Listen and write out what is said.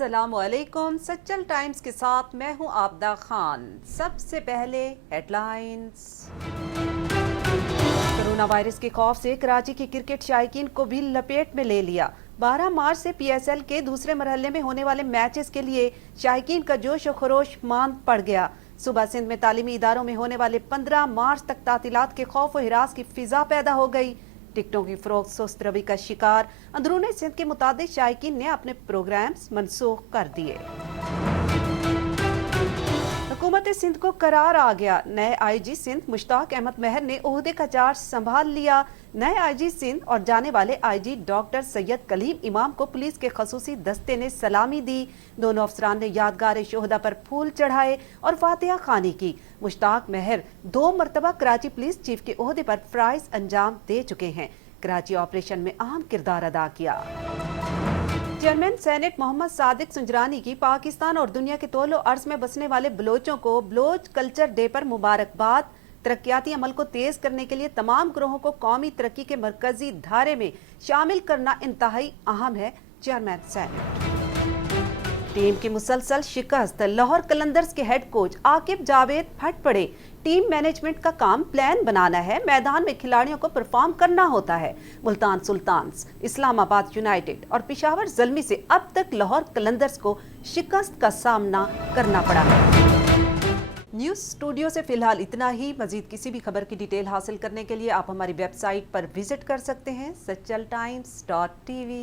अस्सलाम वालेकुम। सच्चल टाइम्स के साथ मैं हूं आबदा खान। सबसे पहले हेडलाइंस। कोरोना वायरस के खौफ से कराची के क्रिकेट शायकीन को भी लपेट में ले लिया। 12 मार्च से PSL के दूसरे मरहले में होने वाले मैचेस के लिए शायकीन का जोश और खरोश मांद पड़ गया। सुबह सिंध में तालीमी इदारों में होने वाले 15 मार्च तक तातीलात के खौफ और हिरास की फिजा पैदा हो गई। टिकटों की फरोख्त सुस्त रवि का शिकार। अंदरूनी सिंध के मुताबिक शायकीन ने अपने प्रोग्राम्स मनसूख कर दिए। हुकूमत सिंध को करार आ गया। नए IG सिंध मुश्ताक अहमद महर ने ओहदे का चार्ज संभाल लिया। नए IG सिंध और जाने वाले IG डॉक्टर सैयद कलीम इमाम को पुलिस के खसूसी दस्ते ने सलामी दी। दोनों अफसरान ने यादगार शोहदा पर फूल चढ़ाए और फातिहा खानी की। मुश्ताक महर 2 मरतबा कराची पुलिस चीफ के ओहदे पर फ्राइज अंजाम दे चुके हैं। कराची ऑपरेशन में अहम किरदार अदा किया। चेयरमैन सेनेट मोहम्मद सादिक सुंजरानी की पाकिस्तान और दुनिया के तौलो अर्ज में बसने वाले बलोचों को बलोच कल्चर डे पर मुबारकबाद। तरक्याती अमल को तेज करने के लिए तमाम ग्रोहों को कौमी तरक्की के मरकजी धारे में शामिल करना इंतहाई अहम है। Chairman senate. टीम की मुसलसल शिकस्त। लाहौर कलंदर्स के हेड कोच आकिब जावेद फट पड़े। टीम मैनेजमेंट का काम प्लान बनाना है, मैदान में खिलाड़ियों को परफॉर्म करना होता है। मुल्तान सुल्तान्स, इस्लामाबाद यूनाइटेड और पेशावर ज़ल्मी से अब तक लाहौर कलंदर्स को शिकस्त का सामना करना पड़ा है। न्यूज़ स्टूडियो से फिलहाल इतना ही। मजीद किसी भी खबर की डिटेल हासिल करने के लिए आप हमारी वेबसाइट पर विजिट कर सकते हैं सच्चल times.tv।